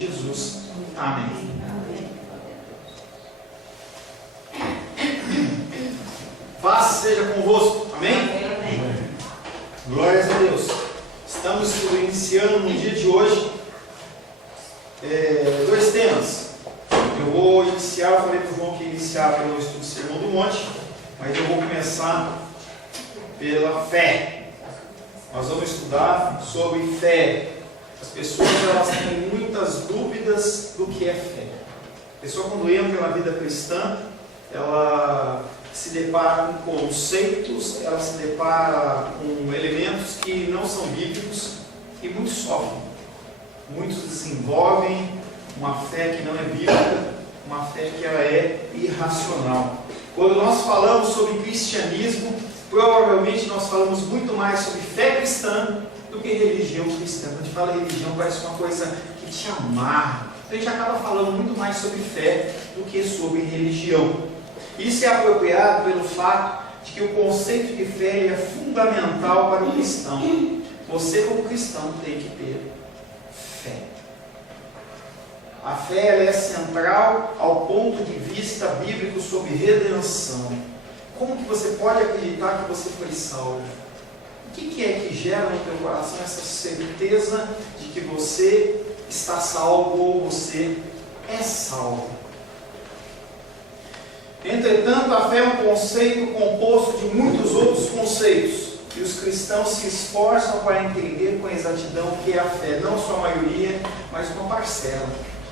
Jesus. Amém. Paz seja convosco. Amém? Glórias a Deus. Estamos iniciando no dia de hoje dois temas. Eu vou iniciar, eu falei para o João que ia iniciar pelo estudo do Sermão do Monte, mas eu vou começar pela fé. Nós vamos estudar sobre fé. As pessoas elas têm muitas dúvidas do que é fé. A pessoa, quando entra na vida cristã, ela se depara com conceitos, ela se depara com elementos que não são bíblicos e muitos sofrem. Muitos desenvolvem uma fé que não é bíblica, uma fé que ela é irracional. Quando nós falamos sobre cristianismo, provavelmente nós falamos muito mais sobre fé cristã do que religião cristã. Quando a gente fala religião, parece uma coisa que te amarra. Então a gente acaba falando muito mais sobre fé do que sobre religião. Isso é apropriado pelo fato de que o conceito de fé é fundamental para o cristão. Você, como cristão, tem que ter fé. A fé ela é central ao ponto de vista bíblico sobre redenção. Como que você pode acreditar que você foi salvo? O que é que gera no teu coração essa certeza de que você está salvo ou você é salvo? Entretanto, a fé é um conceito composto de muitos outros conceitos, e os cristãos se esforçam para entender com exatidão o que é a fé, não só a maioria, mas uma parcela.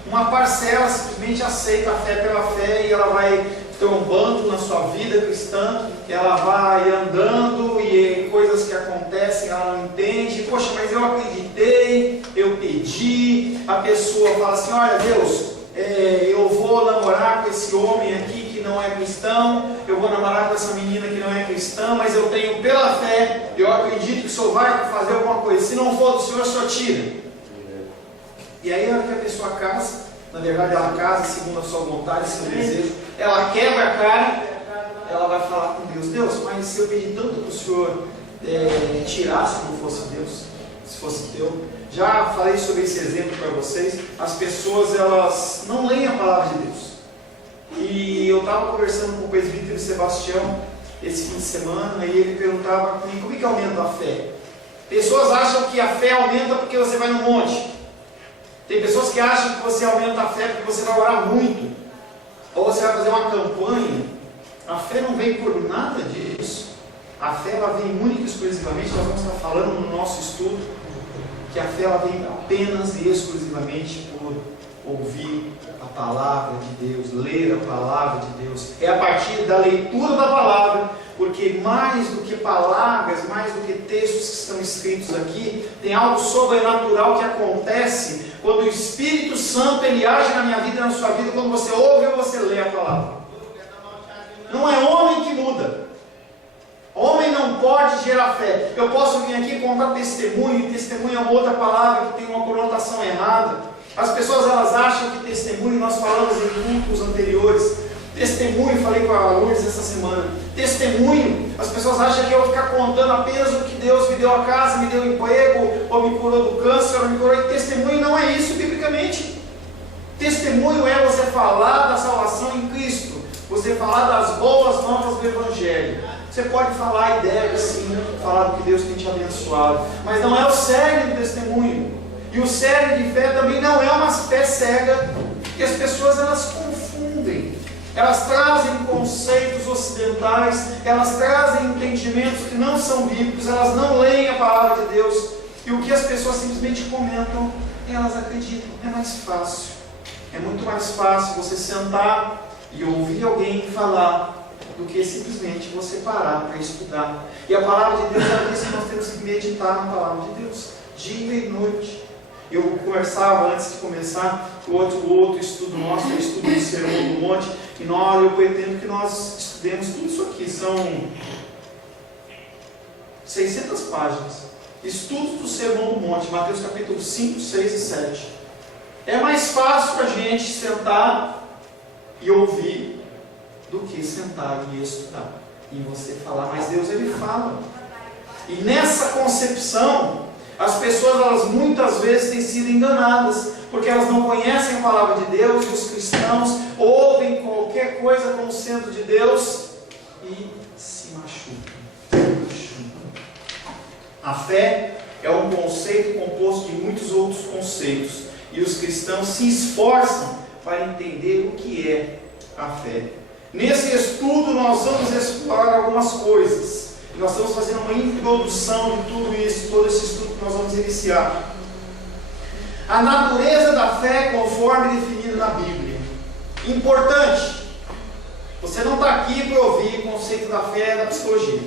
Uma parcela simplesmente aceita a fé pela fé e ela vai trombando na sua vida cristã, ela vai andando e coisas que acontecem ela não entende. Poxa, mas eu acreditei, eu pedi. A pessoa fala assim: olha Deus, eu vou namorar com esse homem aqui que não é cristão, eu vou namorar com essa menina que não é cristã, mas eu tenho pela fé, eu acredito que o Senhor vai fazer alguma coisa. Se não for do Senhor, o Senhor tira. E aí a pessoa casa, na verdade ela casa segundo a sua vontade, seu desejo, ela quebra a cara, ela vai falar com Deus: Deus, mas se eu pedi tanto que o Senhor tirasse, se não fosse Deus, se fosse teu. Já falei sobre esse exemplo para vocês. As pessoas elas não leem a palavra de Deus. E eu estava conversando com o presbítero Sebastião esse fim de semana, e ele perguntava comigo: como é que aumenta a fé? Pessoas acham que a fé aumenta porque você vai no monte. Tem pessoas que acham que você aumenta a fé porque você vai orar muito, ou você vai fazer uma campanha. A fé não vem por nada disso. A fé ela vem única e exclusivamente, nós vamos estar falando no nosso estudo, que a fé ela vem apenas e exclusivamente por ouvir a palavra de Deus, ler a palavra de Deus. É a partir da leitura da palavra, porque mais do que palavras, mais do que textos que estão escritos aqui, tem algo sobrenatural que acontece quando o Espírito Santo ele age na minha vida e na sua vida, quando você ouve ou você lê a palavra. Não é homem que muda. Homem não pode gerar fé. Eu posso vir aqui contar testemunho, e testemunho é uma outra palavra que tem uma conotação errada. As pessoas elas acham que testemunho, nós falamos em cultos anteriores, testemunho, falei com a Lourdes essa semana, testemunho, as pessoas acham que eu vou ficar contando apenas o que Deus me deu a casa, me deu um emprego, ou me curou do câncer, ou me curou, e testemunho não é isso biblicamente. Testemunho é você falar da salvação em Cristo, você falar das boas novas do Evangelho. Você pode falar ideias sim, falar do que Deus tem te abençoado, mas não é o cerne do testemunho. E o cerne de fé também não é uma fé cega, que as pessoas elas confundem. Elas trazem conceitos ocidentais, elas trazem entendimentos que não são bíblicos, elas não leem a palavra de Deus, e o que as pessoas simplesmente comentam, elas acreditam. É mais fácil, é muito mais fácil você sentar e ouvir alguém falar do que simplesmente você parar para estudar. E a palavra de Deus ela diz que nós temos que meditar na palavra de Deus, dia e noite. Eu conversava antes de começar o outro estudo nosso, o estudo do Sermão do Monte, e eu pretendo que nós estudemos tudo isso aqui, são 600 páginas, estudos do Sermão do Monte, Mateus capítulo 5, 6 e 7. É mais fácil para a gente sentar e ouvir do que sentar e estudar, e você falar, mas Deus ele fala. E nessa concepção, As pessoas, elas muitas vezes têm sido enganadas, porque elas não conhecem a palavra de Deus, e os cristãos ouvem qualquer coisa como sendo de Deus e se machucam. A fé é um conceito composto de muitos outros conceitos, e os cristãos se esforçam para entender o que é a fé. Nesse estudo nós vamos explorar algumas coisas. Nós estamos fazendo uma introdução de tudo isso, todo esse estudo que nós vamos iniciar. A natureza da fé conforme definida na Bíblia. Importante. Você não está aqui para ouvir o conceito da fé da psicologia.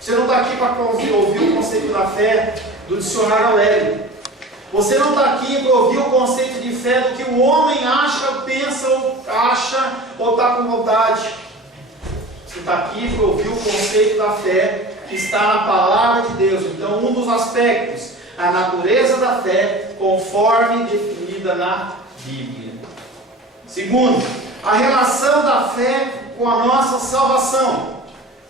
Você não está aqui para ouvir o conceito da fé do dicionário Aurélio. Você não está aqui para ouvir o conceito de fé do que o homem acha, pensa, ou está com vontade. Você está aqui para ouvir o conceito da fé que está na palavra de Deus. Então, um dos aspectos, a natureza da fé conforme definida na Bíblia. Segundo, a relação da fé com a nossa salvação.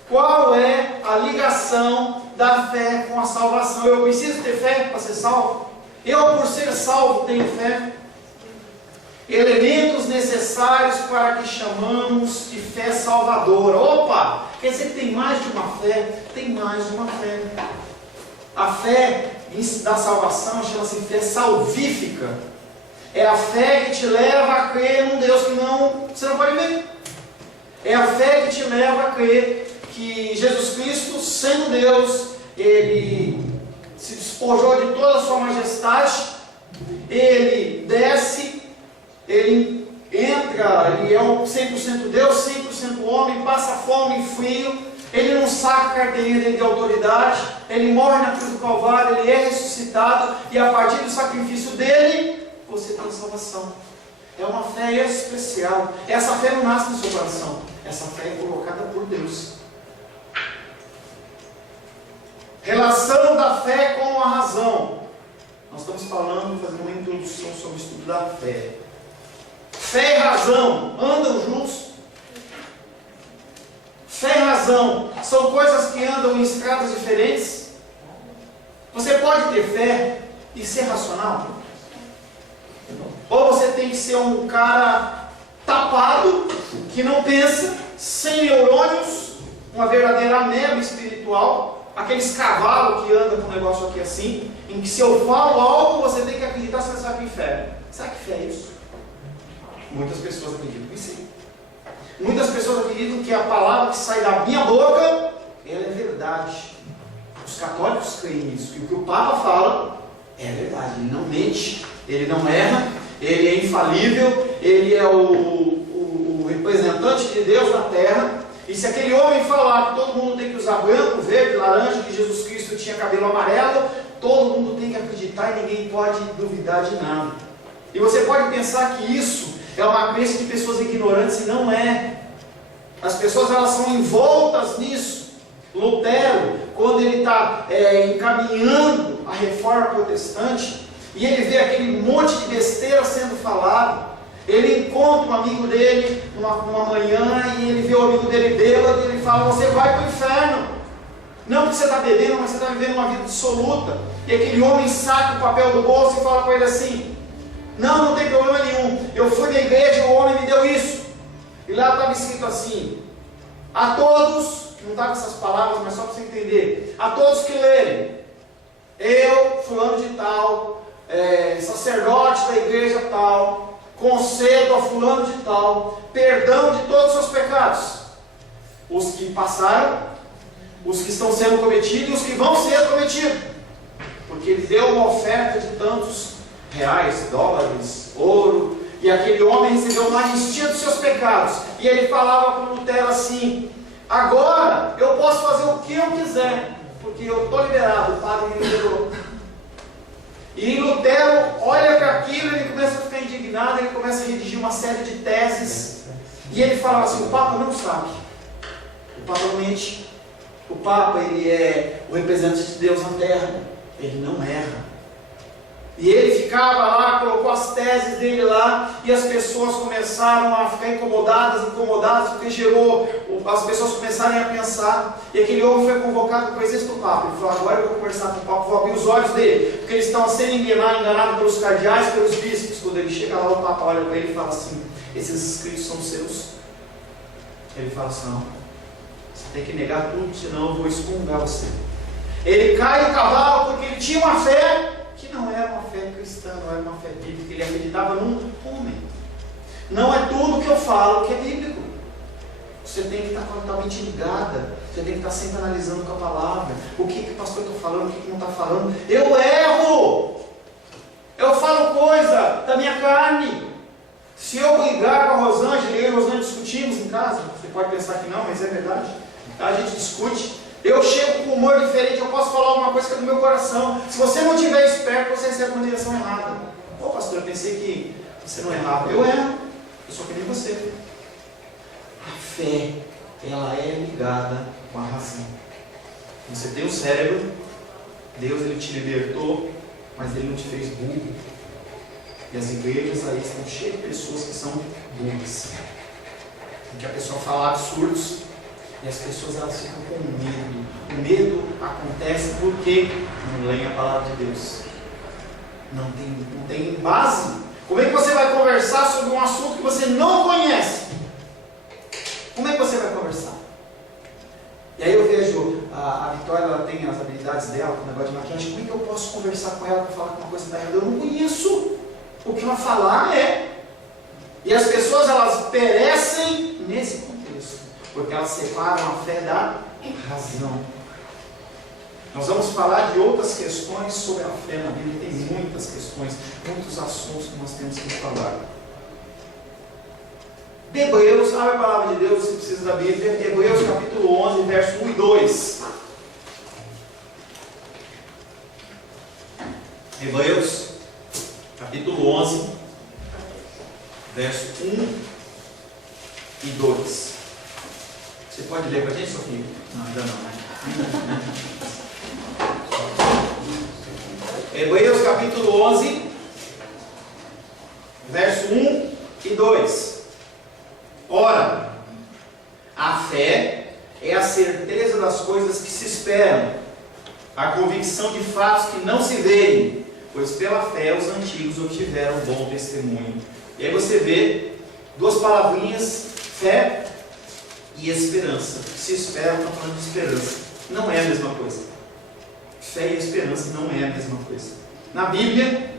Qual é a ligação da fé com a salvação? Eu preciso ter fé para ser salvo? Eu, por ser salvo, tenho fé? Elementos necessários para que chamamos de fé salvadora. Opa! Quer dizer que tem mais de uma fé? Tem mais de uma fé. A fé da salvação chama-se fé salvífica. É a fé que te leva a crer num Deus que você não pode ver. É a fé que te leva a crer que Jesus Cristo, sendo Deus, Ele se despojou de toda a sua majestade, Ele desce, Ele entra, Ele é 100% Deus, 100% homem, passa fome e frio, Ele não saca a carteirinha dele de autoridade, Ele morre na cruz do Calvário, Ele é ressuscitado, e a partir do sacrifício dele, você tem salvação. É uma fé especial. Essa fé não nasce no seu coração, essa fé é colocada por Deus. Relação da fé com a razão. Nós estamos fazendo uma introdução sobre o estudo da fé. Fé e razão andam juntos? Fé e razão são coisas que andam em estradas diferentes? Você pode ter fé e ser racional? Ou você tem que ser um cara tapado, que não pensa, sem neurônios, uma verdadeira ameba espiritual, aqueles cavalos que andam com um negócio aqui assim, em que se eu falo algo, você tem que acreditar, se você vai para o inferno. Sabe que fé é isso? Muitas pessoas acreditam que sim. Muitas pessoas acreditam que a palavra que sai da minha boca, ela é verdade. Os católicos creem nisso, que o que o Papa fala é verdade. Ele não mente, ele não erra, ele é infalível, ele é o representante de Deus na terra. E se aquele homem falar que todo mundo tem que usar branco, verde, laranja, que Jesus Cristo tinha cabelo amarelo, todo mundo tem que acreditar e ninguém pode duvidar de nada. E você pode pensar que isso é uma crença de pessoas ignorantes, e não é. As pessoas, elas são envoltas nisso. Lutero, quando ele está encaminhando a reforma protestante, e ele vê aquele monte de besteira sendo falado, ele encontra um amigo dele numa manhã, e ele vê o amigo dele bêbado, e ele fala: você vai para o inferno. Não porque você está bebendo, mas você está vivendo uma vida dissoluta. E aquele homem saca o papel do bolso e fala para ele assim: não tem problema nenhum, eu fui na igreja, o homem me deu isso. E lá estava escrito assim: a todos, não está com essas palavras, mas só para você entender, a todos que lerem, eu, fulano de tal, sacerdote da igreja tal, concedo a fulano de tal perdão de todos os seus pecados, os que passaram, os que estão sendo cometidos e os que vão ser cometidos, porque ele deu uma oferta de tantos reais, dólares, ouro, e aquele homem recebeu uma anistia dos seus pecados. E ele falava para o Lutero assim: agora eu posso fazer o que eu quiser, porque eu estou liberado, o padre me liberou. E Lutero olha para aquilo, ele começa a ficar indignado, ele começa a redigir uma série de teses, e ele fala assim: o Papa não sabe, o Papa não mente, o Papa, ele é o representante de Deus na terra, ele não erra. E ele ficava lá, colocou as teses dele lá, e as pessoas começaram a ficar incomodadas, porque gerou, as pessoas começaram a pensar, e aquele homem foi convocado para o exército do Papa. Ele falou: agora eu vou conversar com o Papa, vou abrir os olhos dele, porque eles estão sendo enganados pelos cardeais, pelos bispos. Quando ele chega lá, o Papa olha para ele e fala assim: esses escritos são seus? Ele fala assim: não, você tem que negar tudo, senão eu vou excomungar você. Ele cai do cavalo porque ele tinha uma fé que não era uma fé cristã, não era uma fé bíblica. Ele acreditava num homem. Não é tudo que eu falo que é bíblico. Você tem que estar totalmente ligada. Você tem que estar sempre analisando com a palavra. O que o pastor está falando, o que não está falando. Eu erro. Eu falo coisa da minha carne. Se eu brigar com a Rosângela, eu e a Rosângela discutimos em casa. Você pode pensar que não, mas é verdade. A gente discute. Eu chego com humor diferente, eu posso falar alguma coisa que é do meu coração. Se você não estiver esperto, você recebe uma direção errada. Ô pastor, eu pensei que você não errava. Eu erro. Eu sou que nem você. A fé, ela é ligada com a razão. Você tem o cérebro, Deus ele te libertou, mas ele não te fez burro. E as igrejas aí estão cheias de pessoas que são burras. Em que a pessoa fala absurdos. E as pessoas elas ficam com medo. O medo acontece porque não leem a palavra de Deus. Não tem base. Como é que você vai conversar sobre um assunto que você não conhece? Como é que você vai conversar? E aí eu vejo a Vitória, ela tem as habilidades dela, com o negócio de maquiagem. Como é que eu posso conversar com ela para falar que uma coisa está errada? Eu não conheço. O que ela falar é. E as pessoas elas perecem nesse contexto. Porque elas separam a fé da razão. Nós vamos falar de outras questões sobre a fé na Bíblia. Tem muitas questões, muitos assuntos que nós temos que falar. Hebreus, abre a palavra de Deus se precisa da Bíblia. Hebreus capítulo 11, verso 1 e 2. Hebreus capítulo 11, verso 1 e 2. Você pode ler para a gente, Sofia? Não, ainda não, né? Hebreus capítulo 11, verso 1 e 2. Ora, a fé é a certeza das coisas que se esperam, a convicção de fatos que não se veem, pois pela fé os antigos obtiveram bom testemunho. E aí você vê duas palavrinhas, fé e esperança. Se espera, está falando de esperança. Não é a mesma coisa. Fé e esperança não é a mesma coisa. Na Bíblia,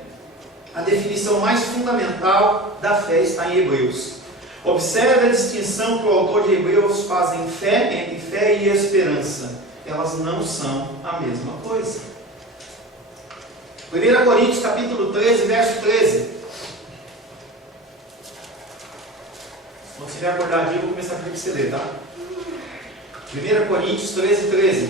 a definição mais fundamental da fé está em Hebreus. Observe a distinção que o autor de Hebreus faz entre fé e esperança. Elas não são a mesma coisa. 1 Coríntios capítulo 13, verso 13. Quando você estiver acordadinho, eu vou começar a pedir para você ler, tá? 1 Coríntios 13, 13.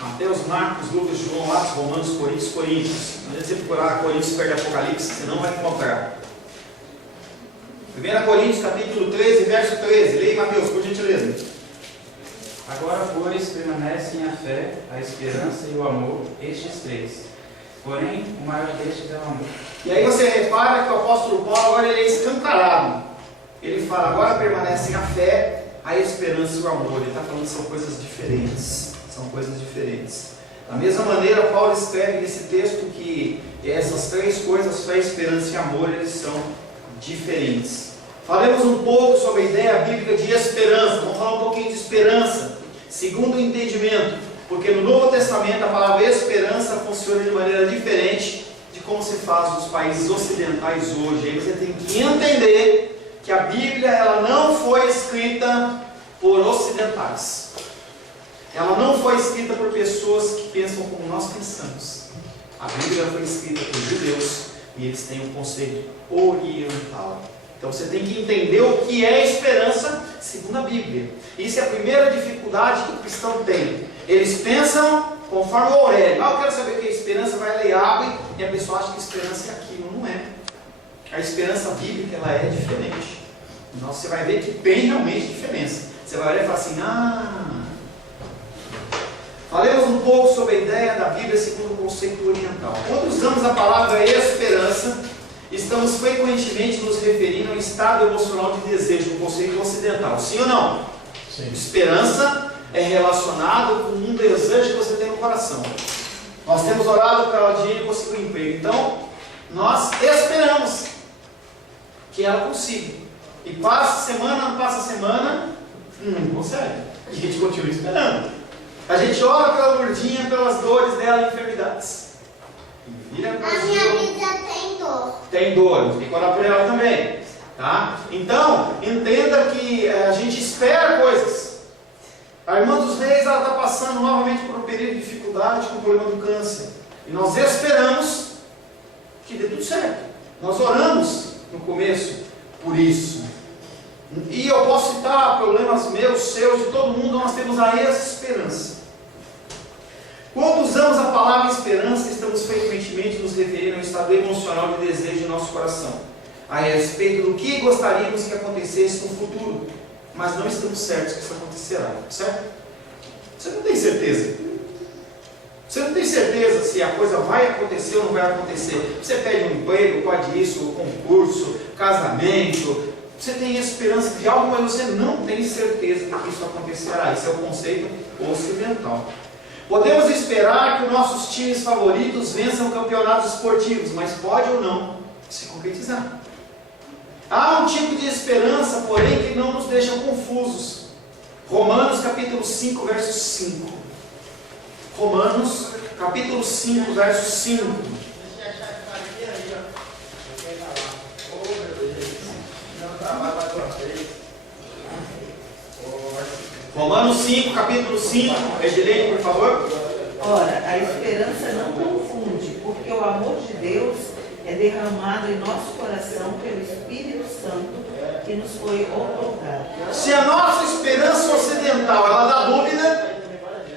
Mateus, Marcos, Lucas, João, Atos, Romanos, Coríntios. Não adianta você procurar Coríntios perto de Apocalipse, você não vai encontrar. 1 Coríntios capítulo 13, verso 13. Leia, Mateus, por gentileza. Agora, pois, permanecem a fé, a esperança e o amor, estes três. Porém, o maior destes é o amor. E aí você repara que o apóstolo Paulo agora ele é escancarado. Ele fala, agora permanecem a fé, a esperança e o amor. Ele está falando que são coisas diferentes. São coisas diferentes. Da mesma maneira, Paulo escreve nesse texto que essas três coisas, fé, esperança e amor, eles são diferentes. Falemos um pouco sobre a ideia bíblica de esperança. Vamos falar um pouquinho de esperança, segundo o entendimento. Porque no Novo Testamento a palavra esperança funciona de maneira diferente de como se faz nos países ocidentais hoje. Aí você tem que entender que a Bíblia ela não foi escrita por ocidentais. Ela não foi escrita por pessoas que pensam como nós pensamos. A Bíblia foi escrita por judeus e eles têm um conceito oriental. Então você tem que entender o que é esperança segundo a Bíblia. Isso é a primeira dificuldade que o cristão tem. Eles pensam conforme o Aurélio. Eu quero saber o que é esperança, vai ler, abre, e a pessoa acha que esperança é aquilo. Não é. A esperança bíblica ela é diferente. Então você vai ver que tem realmente diferença. Você vai olhar e falar assim, Falemos um pouco sobre a ideia da Bíblia segundo o conceito oriental. Quando usamos a palavra esperança, estamos frequentemente nos referindo a um estado emocional de desejo, no conceito ocidental. Sim ou não? Sim. Esperança é relacionado com um desejo que você tem no coração. Nós temos orado para ela de conseguir um emprego. Então, nós esperamos que ela consiga. E passa semana, não passa semana, não consegue. E a gente continua esperando. A gente ora pela Lourdinha, pelas dores dela e enfermidades. E vira pra A minha vida tem dor. tem dor, tem que orar por ela também. Tá? Então, entenda que a gente espera coisas. A irmã dos reis está passando novamente por um período de dificuldade com o problema do câncer. E nós esperamos que dê tudo certo. Nós oramos no começo por isso. E eu posso citar problemas meus, seus, de todo mundo, nós temos a esperança. Quando usamos a palavra esperança, estamos frequentemente nos referindo ao estado emocional de desejo de nosso coração, a respeito do que gostaríamos que acontecesse no futuro, mas não estamos certos que isso acontecerá, certo? Você não tem certeza. Você não tem certeza se a coisa vai acontecer ou não vai acontecer. Você pede um emprego, pode isso, concurso, casamento. Você tem esperança de algo, mas você não tem certeza de que isso acontecerá. Esse é o conceito ocidental. Podemos esperar que os nossos times favoritos vençam campeonatos esportivos, mas pode ou não se concretizar. Há um tipo de esperança, porém, que não nos deixa confusos. Romanos capítulo 5, verso 5. Romanos capítulo 5, verso 5. Romanos 5, capítulo 5. Edilene, por favor. Ora, a esperança não confunde, porque o amor de Deus é derramado em nosso coração pelo Espírito Santo que nos foi outorgado. Se a nossa esperança ocidental ela dá dúvida,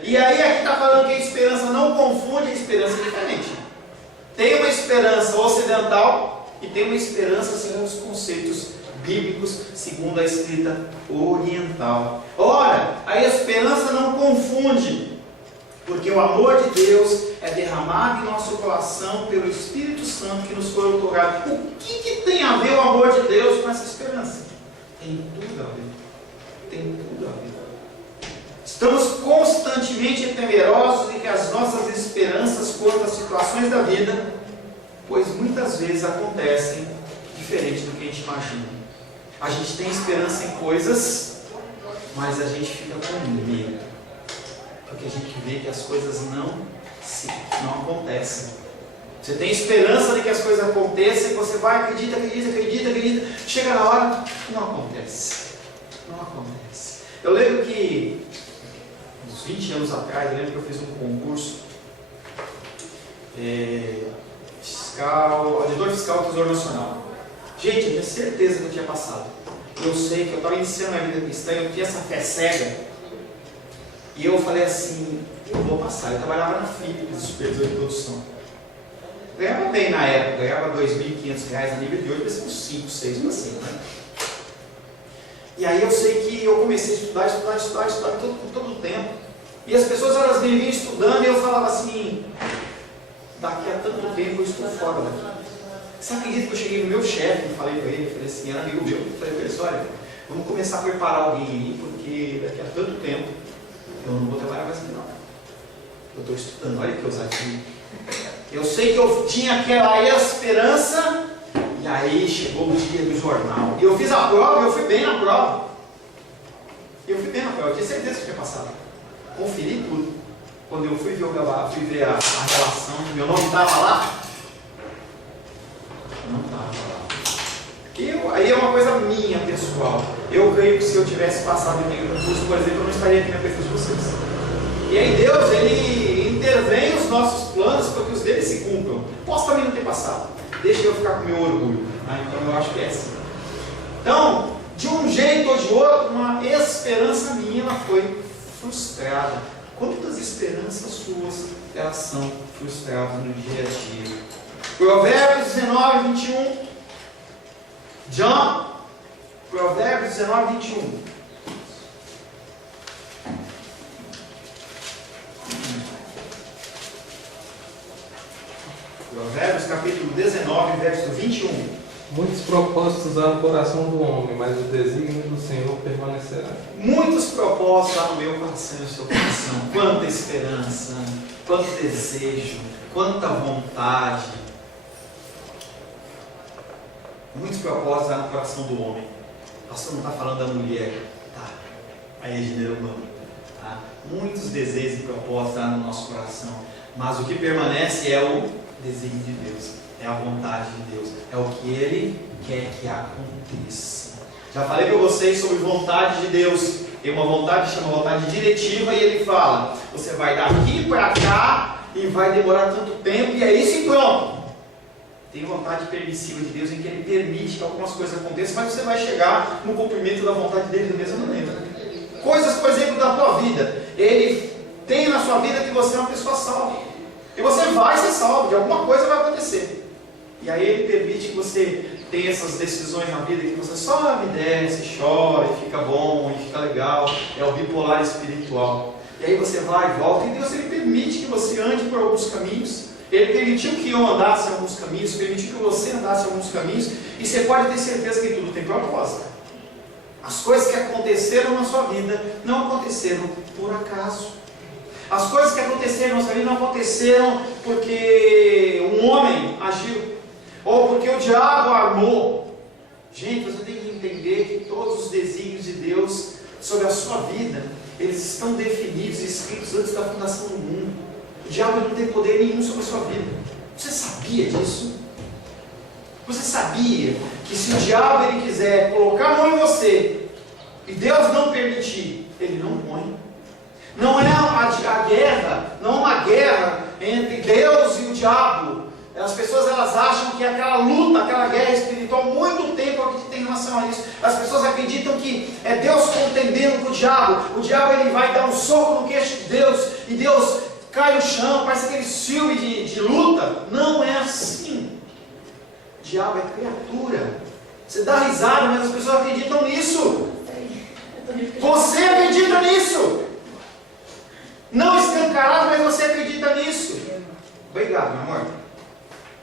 e aí aqui está falando que a esperança não confunde, a esperança é diferente. Tem uma esperança ocidental e tem uma esperança segundo os conceitos bíblicos, segundo a escrita oriental. Ora, a esperança não confunde, porque o amor de Deus é derramado em nosso coração pelo Espírito Santo que nos foi outorgado. O que tem a ver o amor de Deus com essa esperança? Tem tudo a ver. Tem tudo a ver. Estamos constantemente temerosos de que as nossas esperanças quanto às situações da vida, pois muitas vezes acontecem diferente do que a gente imagina. A gente tem esperança em coisas, mas a gente fica com medo, porque a gente vê que as coisas não acontecem. Você tem esperança de que as coisas aconteçam e você vai, acredita, chega na hora, não acontece. Não acontece. Eu lembro que uns 20 anos atrás, eu lembro que eu fiz um concurso auditor fiscal do Tesouro Nacional. Gente, eu tinha certeza que eu tinha passado. Eu sei que eu estava iniciando a vida cristã, eu tinha essa fé cega. E eu falei assim, eu vou passar. Eu trabalhava na Philips, supervisor de produção. Ganhava bem na época, ganhava R$2.500, a nível de hoje, vai ser uns 5, 6, assim, né? E aí eu sei que eu comecei a estudar todo o tempo. E as pessoas, elas me vinham estudando e eu falava assim, daqui a tanto tempo eu estou fora daqui. Você acredita que eu cheguei no meu chefe e falei para ele, eu falei assim, era amigo meu, eu falei para ele, olha, vamos começar a preparar alguém aí, porque daqui a tanto tempo eu não vou trabalhar mais aqui não. Eu estou estudando, olha que ousadia. Eu sei que eu tinha aquela esperança, e aí chegou o dia do jornal. E eu fiz a prova e eu fui bem na prova. Eu tinha certeza que eu tinha passado. Conferi tudo. Quando eu fui ver a relação, meu nome estava lá. Não estava lá. Aí é uma coisa minha, pessoal. Eu creio que se eu tivesse passado em um curso, por exemplo, eu não estaria aqui na frente de vocês. E aí Deus, Ele intervém nos nossos planos para que os deles se cumpram. Posso também não ter passado. Deixa eu ficar com o meu orgulho. Então eu acho que é assim. Então, de um jeito ou de outro, uma esperança minha ela foi frustrada. Quantas esperanças suas elas são frustradas no dia a dia? Provérbios 19, 21. John, Provérbios 19, 21. Provérbios capítulo 19, verso 21. Muitos propósitos há no coração do homem, mas o desígnio do Senhor permanecerá. Muitos propósitos há no meu coração e no seu coração. Quanta esperança, quanto desejo, quanta vontade. Muitos propósitos há no coração do homem. O pastor não está falando da mulher, tá? Aí é gênero humano. Tá? Muitos desejos e propósitos há no nosso coração. Mas o que permanece é o desígnio de Deus. É a vontade de Deus. É o que Ele quer que aconteça. Já falei para vocês sobre vontade de Deus. Tem uma vontade que chama vontade diretiva e Ele fala: você vai daqui para cá e vai demorar tanto tempo e é isso e pronto. Tem vontade permissiva de Deus em que Ele permite que algumas coisas aconteçam, mas você vai chegar no cumprimento da vontade dele da mesma maneira. Coisas, por exemplo, da tua vida. Ele tem na sua vida que você é uma pessoa salva. E você vai ser salvo, de alguma coisa vai acontecer. E aí Ele permite que você tenha essas decisões na vida que você só desce, chora e fica bom e fica legal. É o bipolar espiritual. E aí você vai e volta, e Deus Ele permite que você ande por alguns caminhos. Ele permitiu que eu andasse em alguns caminhos, permitiu que você andasse em alguns caminhos, e você pode ter certeza que tudo tem propósito. As coisas que aconteceram na sua vida não aconteceram por acaso. As coisas que aconteceram na sua vida não aconteceram porque um homem agiu, ou porque o diabo armou. Gente, você tem que entender que todos os desígnios de Deus sobre a sua vida, eles estão definidos e escritos antes da fundação do mundo. O diabo não tem poder nenhum sobre a sua vida. Você sabia disso? Você sabia que se o diabo ele quiser colocar a mão em você e Deus não permitir, ele não põe? Não é a guerra, não é uma guerra entre Deus e o diabo. As pessoas elas acham que aquela luta, aquela guerra espiritual, muito tempo acreditam em relação a isso. As pessoas acreditam que é Deus contendendo com o diabo. O diabo ele vai dar um soco no queixo de Deus e Deus cai no chão, parece aquele filme de luta. Não é assim. O diabo é criatura. Você dá risada, mas as pessoas acreditam nisso. Você acredita nisso. Não escancarado, mas você acredita nisso. Obrigado, meu amor.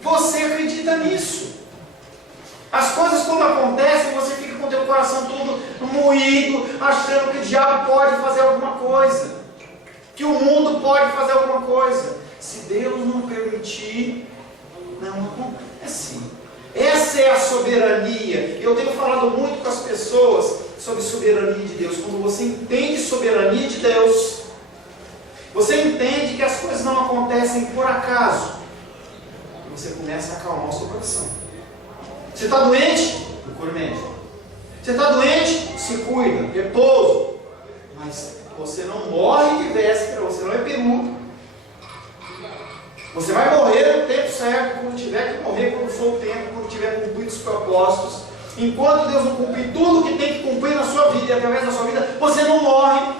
Você acredita nisso. As coisas quando acontecem, você fica com o teu coração todo moído, achando que o diabo pode fazer alguma coisa, que o mundo pode fazer alguma coisa. Se Deus não permitir, não acontece. Essa é a soberania. Eu tenho falado muito com as pessoas sobre soberania de Deus. Quando você entende soberania de Deus, você entende que as coisas não acontecem por acaso. Você começa a acalmar o seu coração. Você está doente? Procure médico. Você está doente? Se cuida, repouso. Mas você não morre de véspera, você não é peru. Você vai morrer no tempo certo, quando tiver que morrer, quando for o tempo, quando tiver cumprido os propósitos. Enquanto Deus não cumprir tudo que tem que cumprir na sua vida e através da sua vida, você não morre.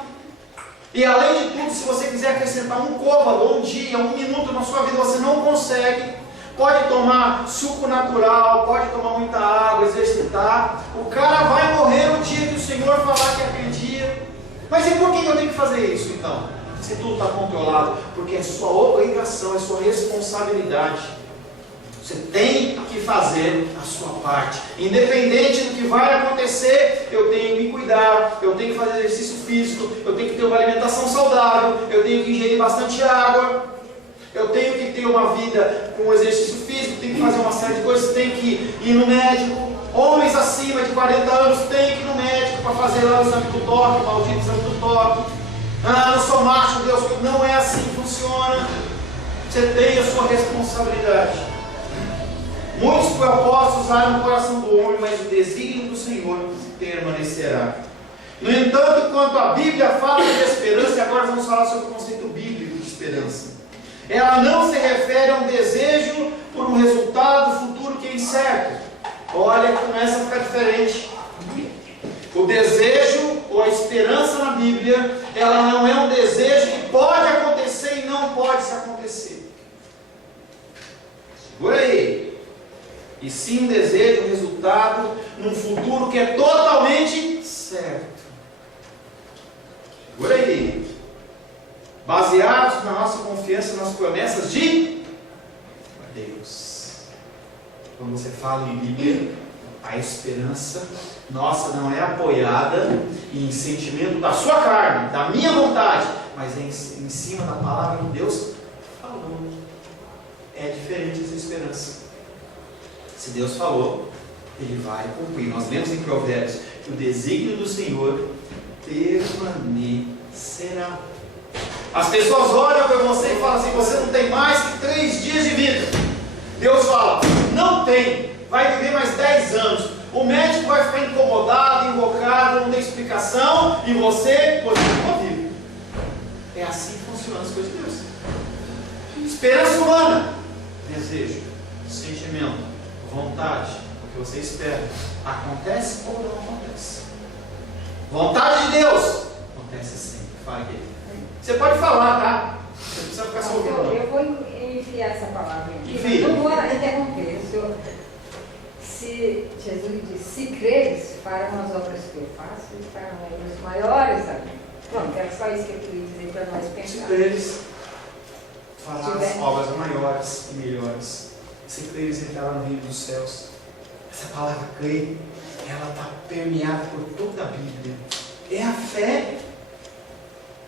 E além de tudo, se você quiser acrescentar um côvado, um dia, um minuto na sua vida, você não consegue. Pode tomar suco natural, pode tomar muita água, exercitar. O cara vai morrer no dia que o Senhor falar que é aquele dia. Mas e por que eu tenho que fazer isso então? Se tudo está controlado, porque é sua obrigação, é sua responsabilidade. Você tem que fazer a sua parte. Independente do que vai acontecer, eu tenho que me cuidar, eu tenho que fazer exercício físico, eu tenho que ter uma alimentação saudável, eu tenho que ingerir bastante água. Eu tenho que ter uma vida com exercício físico, tenho que fazer uma série de coisas, tenho que ir no médico. Homens acima de 40 anos têm que ir no médico para fazer lá o exame do toque, o maldito exame do toque. Ah, não sou macho, Deus, não é assim que funciona. Você tem a sua responsabilidade. Muitos propósitos há no coração do homem, mas o desígnio do Senhor permanecerá. No entanto, quanto a Bíblia fala de esperança, e agora vamos falar sobre o conceito bíblico de esperança. Ela não se refere a um desejo por um resultado futuro que é incerto. Olha, começa a ficar diferente. O desejo ou a esperança na Bíblia, ela não é um desejo que pode acontecer e não pode se acontecer. Segura aí. E sim um desejo, um resultado num futuro que é totalmente certo. Segura aí. Baseados na nossa confiança nas promessas de Deus. Quando você fala em Bíblia, a esperança nossa não é apoiada em sentimento da sua carne, da minha vontade, mas é em cima da palavra que Deus falou. É diferente essa esperança. Se Deus falou, Ele vai cumprir. Nós lemos em Provérbios que o desígnio do Senhor permanecerá. As pessoas olham para você e falam assim: você não tem mais que 3 dias de vida. Deus fala: não tem, vai viver mais 10 anos. O médico vai ficar incomodado, invocado, não tem explicação, e você continua vivo. É assim que funcionam as coisas de Deus. Esperança humana, desejo, sentimento, vontade, o que você espera, acontece ou não acontece. Vontade de Deus, acontece sempre. Fale aqui. Você pode falar, tá? Você precisa ficar só ouvindo. Eu vou enfiar essa palavra aqui. Enfia. Não vou interromper. O senhor, se Jesus disse: se creres, farão as obras que eu faço e farão obras maiores. Sabe? Pronto, era só isso que eu queria dizer para nós Se pensar. creres, farás obras maiores e melhores. Se creres, entrará no reino dos céus. Essa palavra crer, ela está permeada por toda a Bíblia. É a fé.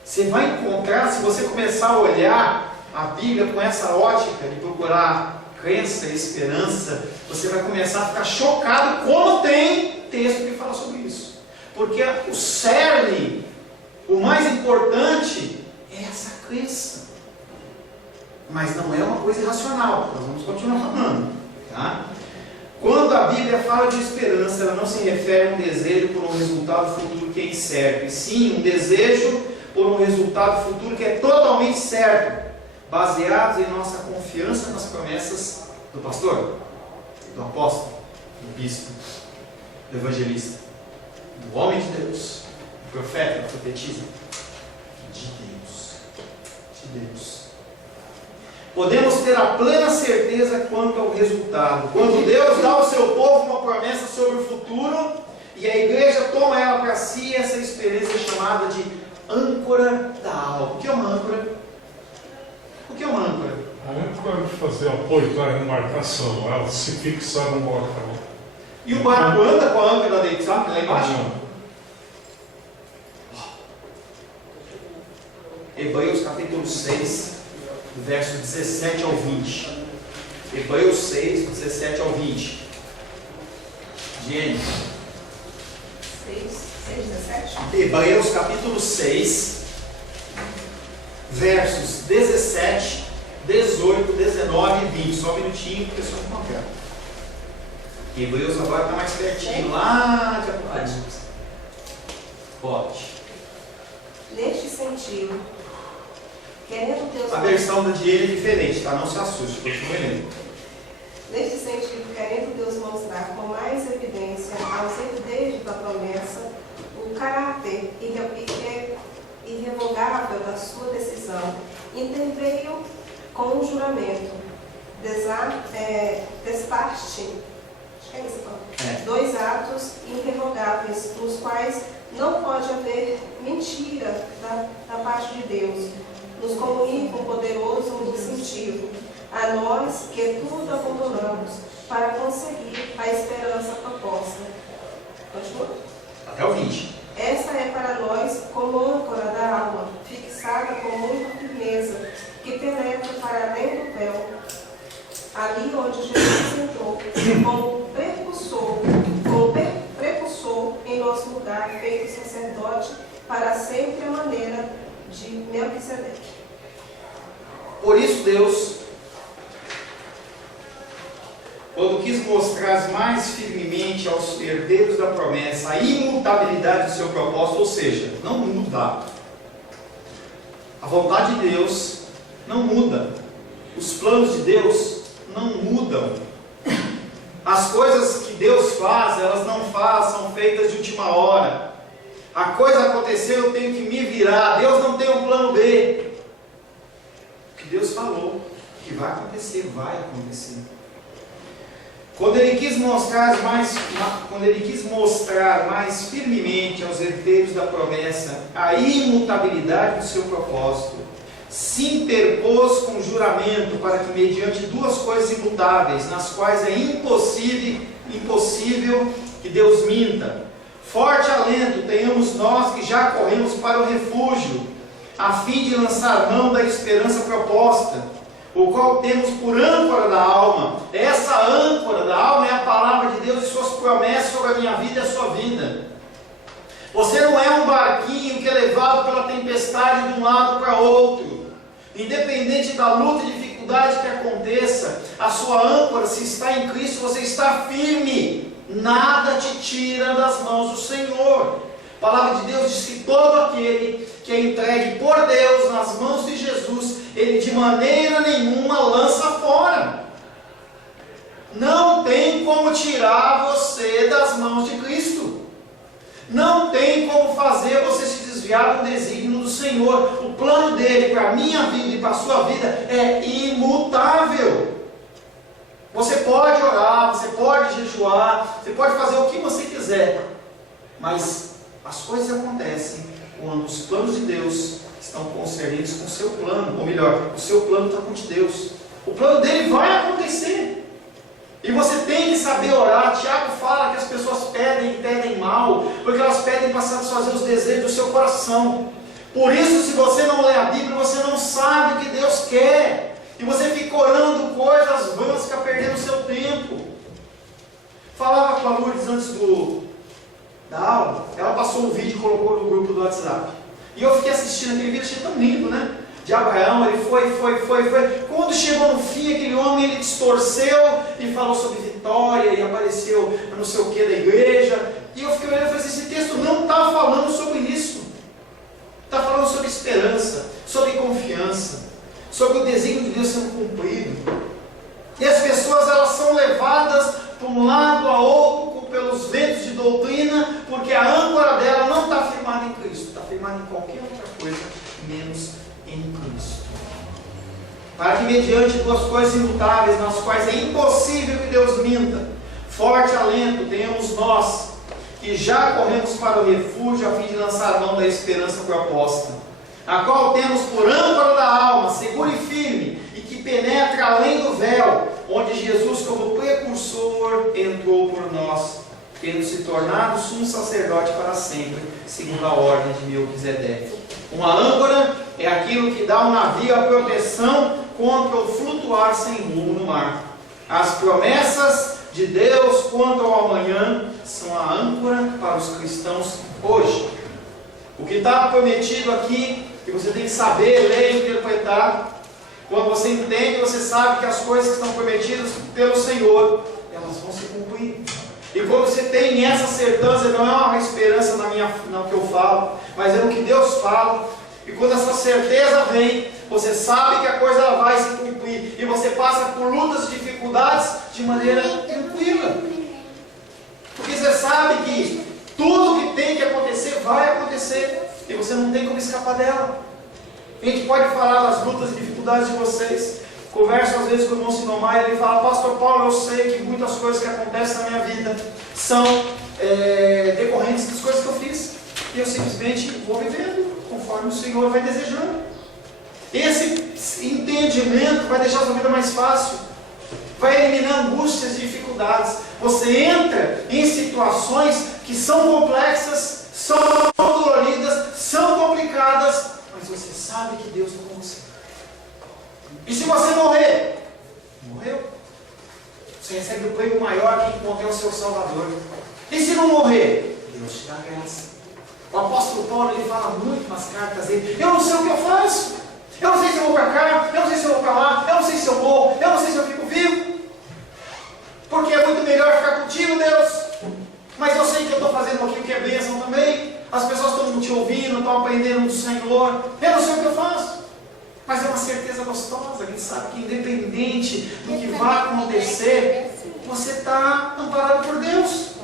Você vai encontrar, se você começar a olhar a Bíblia com essa ótica de procurar crença e esperança, você vai começar a ficar chocado como tem texto que fala sobre isso. Porque o cerne, o mais importante, é essa crença. Mas não é uma coisa irracional. Nós vamos continuar falando. Tá? Quando a Bíblia fala de esperança, ela não se refere a um desejo por um resultado futuro que é incerto, e sim um desejo por um resultado futuro que é totalmente certo, baseados em nossa confiança nas promessas do pastor, do apóstolo, do bispo, do evangelista, do homem de Deus, do profeta, da profetisa, de Deus. De Deus. Podemos ter a plena certeza quanto ao resultado. Quando Deus dá ao seu povo uma promessa sobre o futuro, e a igreja toma ela para si, essa experiência é chamada de âncora da alma. O que é uma âncora? O que é uma âncora? A âncora de fazer apoio para a embarcação, ela se fixa no local. E o barco anda com a âncora deitada lá embaixo? Hebreus capítulo 6, verso 17 ao 20. Hebreus 6, 17 ao 20. Jenny. 6, 17. Hebreus capítulo 6, versos 17, 18, 19 e 20. Só um minutinho porque só não encontrar. Hebreus agora está mais pertinho, lá de Apocalipse. Pode. Neste sentido, querendo Deus... A versão da Diana é diferente, tá? Não se assuste, continue lendo. Neste sentido, querendo Deus mostrar com mais evidência aos herdeiros da promessa o caráter irrevogável da sua decisão, interveio com um juramento, desparte, dois atos irrevogáveis, nos quais não pode haver mentira da parte de Deus. Nos comunica um poderoso incentivo a nós que tudo abandonamos para conseguir a esperança proposta. Continua? Até o 20. Esta é para nós como âncora da alma, fixada com muita firmeza, que penetra para além do véu, ali onde Jesus entrou, como precursor em nosso lugar, feito sacerdote para sempre a maneira de Melquisedeque. Por isso Deus, quando quis mostrar mais firmemente aos herdeiros da promessa a imutabilidade do seu propósito, ou seja, não muda. A vontade de Deus não muda. Os planos de Deus não mudam. As coisas que Deus faz, elas não são feitas de última hora. A coisa aconteceu, eu tenho que me virar. Deus não tem um plano B. O que Deus falou que vai acontecer, vai acontecer. Quando Ele quis mostrar mais firmemente aos herdeiros da promessa a imutabilidade do seu propósito, se interpôs com juramento para que, mediante duas coisas imutáveis, nas quais é impossível que Deus minta, forte alento tenhamos nós que já corremos para o refúgio, a fim de lançar mão da esperança proposta, o qual temos por âncora da alma. Essa âncora da alma é a palavra de Deus e suas promessas sobre a minha vida e a sua vida. Você não é um barquinho que é levado pela tempestade de um lado para outro. Independente da luta e dificuldade que aconteça, a sua âncora, se está em Cristo, você está firme. Nada te tira das mãos do Senhor. A palavra de Deus diz que todo aquele que é entregue por Deus nas mãos de Jesus, ele de maneira nenhuma lança fora. Não tem como tirar você das mãos de Cristo. Não tem como fazer você se desviar do desígnio do Senhor. O plano dele para a minha vida e para a sua vida é imutável. Você pode orar, você pode jejuar, você pode fazer o que você quiser, mas as coisas acontecem quando os planos de Deus estão concernidos com o seu plano, ou melhor, o seu plano está com o de Deus. O plano dele vai acontecer. E você tem que saber orar. Tiago fala que as pessoas pedem mal, porque elas pedem para satisfazer os desejos do seu coração. Por isso, se você não lê a Bíblia, você não sabe o que Deus quer. E você fica orando coisas vãs, fica perdendo o seu tempo. Falava com a Lourdes antes da aula, ela passou um vídeo e colocou no grupo do WhatsApp. E eu fiquei assistindo aquele vídeo, achei tão lindo, né? De Abraão, ele foi. Quando chegou no fim, aquele homem, ele distorceu e falou sobre vitória, e apareceu não sei o que da igreja. E eu fiquei olhando e falei assim, esse texto não está falando sobre isso. Está falando sobre esperança, sobre confiança, sobre o desígnio de Deus sendo cumprido. E as pessoas, elas são levadas de um lado a outro pelos ventos de doutrina, porque a âncora dela não está firmada em Cristo, está firmada em qualquer outra coisa, menos em Cristo. Para que, mediante duas coisas imutáveis, nas quais é impossível que Deus minta, forte alento tenhamos nós, que já corremos para o refúgio, a fim de lançar mão da esperança proposta, a qual temos por âncora da alma, segura e firme, e que penetra além do véu, onde Jesus, como precursor, entrou por nós, tendo se tornado sumo sacerdote para sempre, segundo a ordem de Melquisedeque. Uma âncora é aquilo que dá ao navio a proteção contra o flutuar sem rumo no mar. As promessas de Deus quanto ao amanhã são a âncora para os cristãos hoje. O que está prometido aqui, que você tem que saber, ler e interpretar, quando você entende, você sabe que as coisas que estão prometidas pelo Senhor, elas vão se cumprir. E quando você tem essa certeza, não é uma esperança no que eu falo, mas é no que Deus fala. E quando essa certeza vem, você sabe que a coisa ela vai se cumprir. E você passa por lutas e dificuldades de maneira tranquila. Porque você sabe que tudo que tem que acontecer, vai acontecer. E você não tem como escapar dela. A gente pode falar das lutas e dificuldades de vocês. Converso às vezes com o irmão Sinomar e ele fala, Pastor Paulo, eu sei que muitas coisas que acontecem na minha vida são decorrentes das coisas que eu fiz. E eu simplesmente vou vivendo conforme o Senhor vai desejando. Esse entendimento vai deixar a sua vida mais fácil. Vai eliminar angústias e dificuldades. Você entra em situações que são complexas, são doloridas, são complicadas, mas você sabe que Deus está com você. E se você morrer, morreu. Você recebe o prêmio maior que encontrar o seu Salvador. E se não morrer, Deus te dá graça. O apóstolo Paulo, ele fala muito nas cartas dele, eu não sei o que eu faço. Eu não sei se eu vou para cá, eu não sei se eu vou para lá, eu não sei se eu morro, eu não sei se eu fico vivo. Porque é muito melhor ficar contigo, Deus. Mas eu sei que eu estou fazendo aquilo que é bênção também. As pessoas estão te ouvindo, estão aprendendo do Senhor. Eu não sei o que eu faço. Mas é uma certeza gostosa, a gente sabe que independente do que vai acontecer, você está amparado por Deus.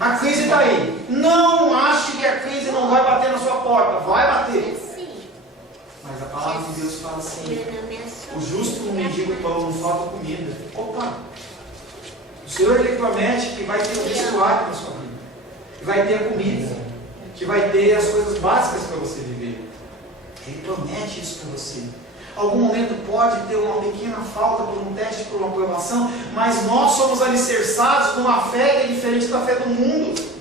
A crise está aí. Não ache que a crise não vai bater na sua porta. Vai bater. Mas a palavra de Deus fala assim, o justo não mendiga o pão, não falta comida. Opa! O Senhor, ele promete que vai ter o vestuário na sua vida, que vai ter a comida, que vai ter as coisas básicas para você viver. Ele promete isso para você. Algum momento pode ter uma pequena falta por um teste, por uma provação, mas nós somos alicerçados numa fé que é diferente da fé do mundo.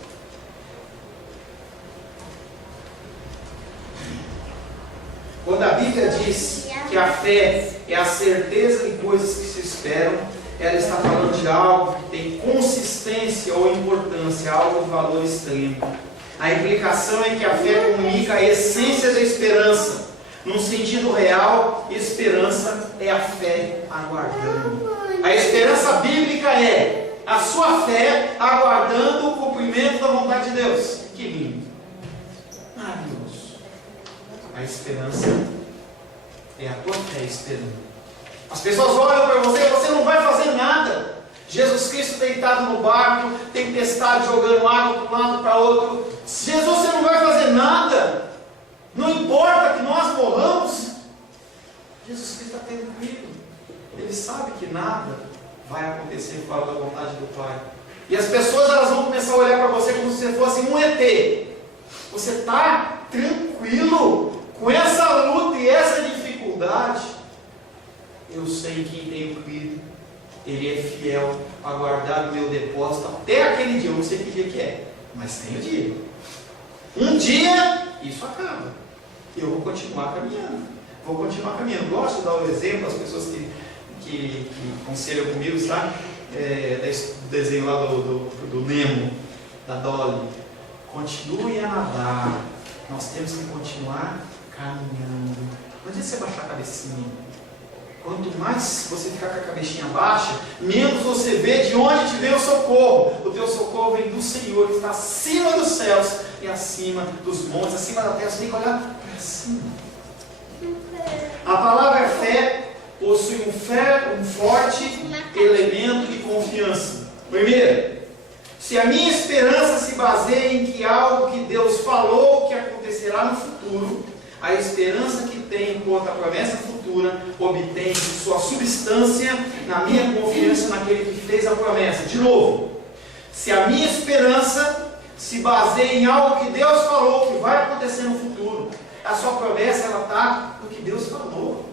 Quando a Bíblia diz que a fé é a certeza de coisas que se esperam, ela está falando de algo que tem consistência ou importância, algo de valor extremo. A implicação é que a fé comunica a essência da esperança. Num sentido real, esperança é a fé aguardando. A esperança bíblica é a sua fé aguardando o cumprimento da vontade de Deus. Que lindo! Maravilhoso! A esperança é a tua fé esperando. As pessoas olham para você e você não vai fazer nada. Jesus Cristo deitado no barco, tempestade jogando água para um lado para outro. Jesus, você não vai fazer nada. Não importa que nós morramos. Jesus Cristo está tranquilo. Ele sabe que nada vai acontecer fora da vontade do Pai. E as pessoas elas vão começar a olhar para você como se você fosse um ET. Você está tranquilo com essa luta e essa dificuldade? Eu sei quem tenho crido. Ele é fiel a guardar o meu depósito até aquele dia. Eu não sei que dia que é, mas tem o dia. Um dia isso acaba. Eu vou continuar caminhando. Gosto de dar o exemplo às pessoas que aconselham comigo, sabe? Do desenho lá do Nemo, da Dolly. Continue a nadar. Nós temos que continuar caminhando. Não adianta você baixar a cabecinha. Quanto mais você ficar com a cabecinha baixa, menos você vê de onde te vem o socorro. O teu socorro vem do Senhor, que está acima dos céus e acima dos montes, acima da terra. Você tem que olhar para cima. A palavra fé possui um forte elemento de confiança. Primeiro, se a minha esperança se baseia em que algo que Deus falou que acontecerá no futuro, a esperança que tem quanto à promessa futura obtém sua substância na minha confiança naquele que fez a promessa. De novo, se a minha esperança se baseia em algo que Deus falou que vai acontecer no futuro, a sua promessa ela está no que Deus falou.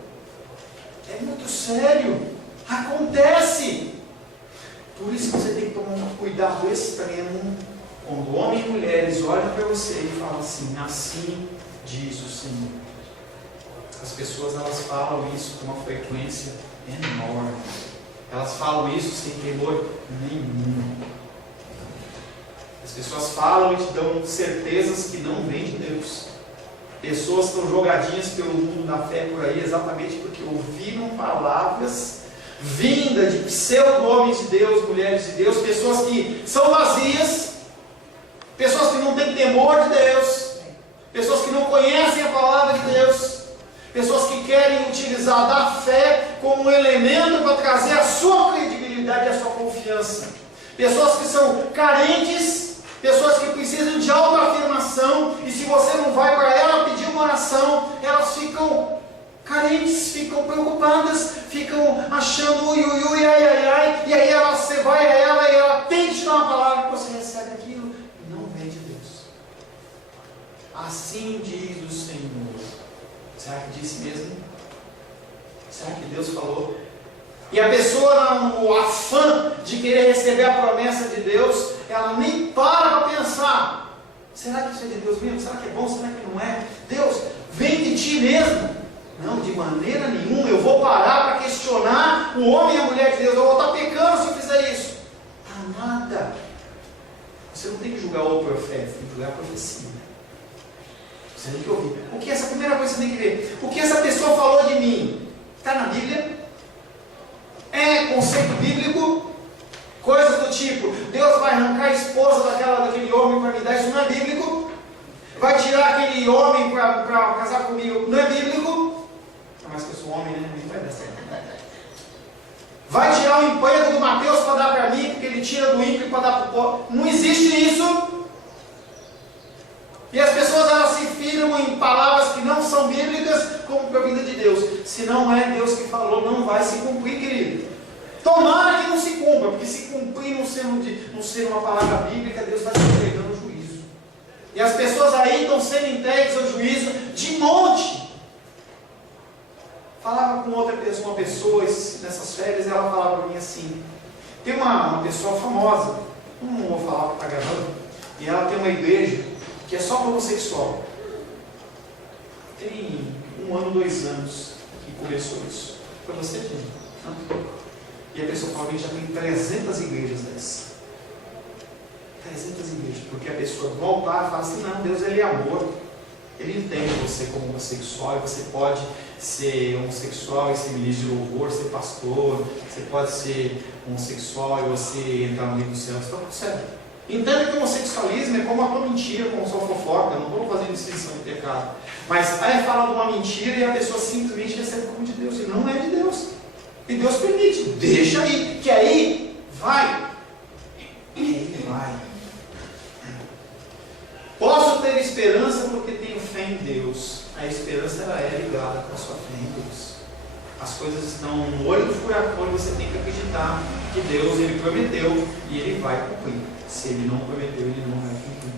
É muito sério. Acontece. Por isso você tem que tomar um cuidado extremo quando homens e mulheres olham para você e falam assim diz o Senhor. As pessoas elas falam isso com uma frequência enorme. Elas falam isso sem temor nenhum. As pessoas falam e te dão certezas que não vêm de Deus. Pessoas estão jogadinhas pelo mundo da fé por aí exatamente porque ouviram palavras vindas de pseudo-homens de Deus, mulheres de Deus, pessoas que são vazias, pessoas que não têm temor de Deus, pessoas que não conhecem a palavra de Deus, pessoas que querem utilizar da fé como um elemento para trazer a sua credibilidade e a sua confiança. Pessoas que são carentes, pessoas que precisam de autoafirmação, e se você não vai para ela pedir uma oração, elas ficam carentes, ficam preocupadas, ficam achando ui, ui, ui, ai, ai, ai, e aí você vai a ela e ela tem que te dar uma palavra que você recebe aquilo, não vem de Deus. Assim diz o Senhor. Será que disse mesmo? Será que Deus falou? E a pessoa, no afã de querer receber a promessa de Deus, ela nem para pensar: será que isso é de Deus mesmo? Será que é bom? Será que não é? Deus, vem de ti mesmo. Não, de maneira nenhuma. Eu vou parar para questionar o homem e a mulher de Deus. Eu vou estar pecando se eu fizer isso. Tá nada. Você não tem que julgar o profeta, tem que julgar a profecia. Você tem que ouvir. O que essa primeira coisa você tem que ver? O que essa pessoa falou de mim? Está na Bíblia? É conceito bíblico? Coisas do tipo: Deus vai arrancar a esposa daquele homem para me dar. Isso não é bíblico? Vai tirar aquele homem para casar comigo? Não é bíblico? Mas que eu sou homem, né? Não vai dar certo. Vai tirar o emprego do Mateus para dar para mim, porque ele tira do ímpio para dar para o pobre. Não existe isso. E as pessoas elas se firmam em palavras que não são bíblicas como provinda de Deus. Se não é Deus que falou, não vai se cumprir, querido. Tomara que não se cumpra, porque se cumprir não ser uma palavra bíblica, Deus está te entregando o juízo. E as pessoas aí estão sendo entregues ao juízo de monte. falava com uma pessoa nessas férias, e ela falava para mim assim, tem uma pessoa famosa, não vou falar o que está gravando, e ela tem uma igreja que é só para homossexual. Tem 1 ano, 2 anos que começou isso. Foi você, gente? E a pessoa fala que já tem 300 igrejas dessas. 300 igrejas. Porque a pessoa do altar fala assim, não, Deus ele é amor. Ele entende você como homossexual, e você pode ser homossexual e ser ministro de louvor, ser pastor, você pode ser homossexual e você entrar no reino dos céus. Está tudo certo. Entenda que o homossexualismo é como uma mentira, como só fofoca, não estou fazendo distinção de pecado. Mas aí fala de uma mentira e a pessoa simplesmente recebe como de Deus, e não é de Deus. E Deus permite, deixa aí, que aí vai. E aí vai. Posso ter esperança porque tenho fé em Deus. A esperança ela é ligada com a sua fé em Deus. As coisas estão no olho do furacão e você tem que acreditar que Deus ele prometeu e ele vai cumprir. Se ele não prometeu, ele não vai cumprir.